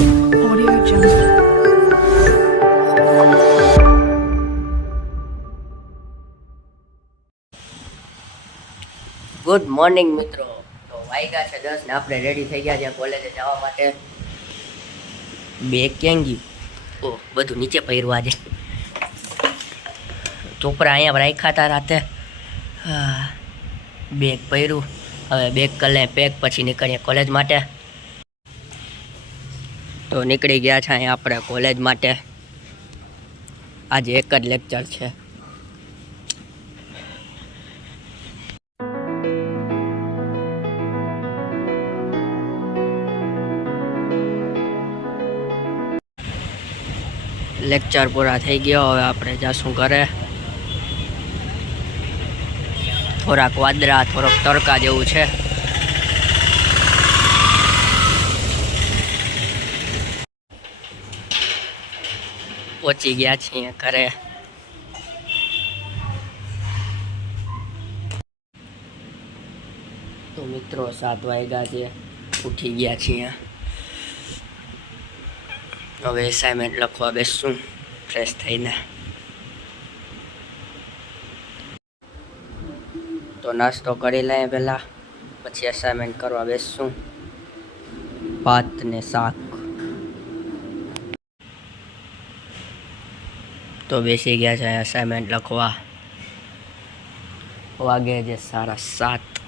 Audio Jungle. Good morning મિત્રો. તો વાગ્યા છે 10 ને આપણે રેડી થઈ ગયા છે કોલેજે જવા માટે. બેગ ક્યાં ગયું? ઓહ, બધું નીચે પહેરવું આજે. ચોપડા અહીંયા રાખ્યા હતા રાતે. બેગ પહેર્યું. હવે બેગ કલે પેક પછી નીકળીએ કોલેજ માટે. તો નીકળી ગયા છે અહીંયા આપણે કોલેજ માટે. આજે એક જ લેક્ચર છે. લેક્ચર પૂરા થઈ ગયો. હવે આપણે જઈશું ઘરે. થોડાક વાદળા, થોડોક તડકા જેવું છે. પહોંચી ગયા છીએ ઘરે. તો મિત્રો 7 વાગ્યા છે, ઉઠી ગયા છીએ. હવે એસાઇનમેન્ટ લખવા બેસશું ફ્રેશ થઈને. તો નાસ્તો કરી લઈએ પહેલાં, પછી એસાઇનમેન્ટ કરવા બેસશું. ભાત ને શાક. તો બેસી ગયા છે એસાઇનમેન્ટ લખવા. વાગે છે 7:30.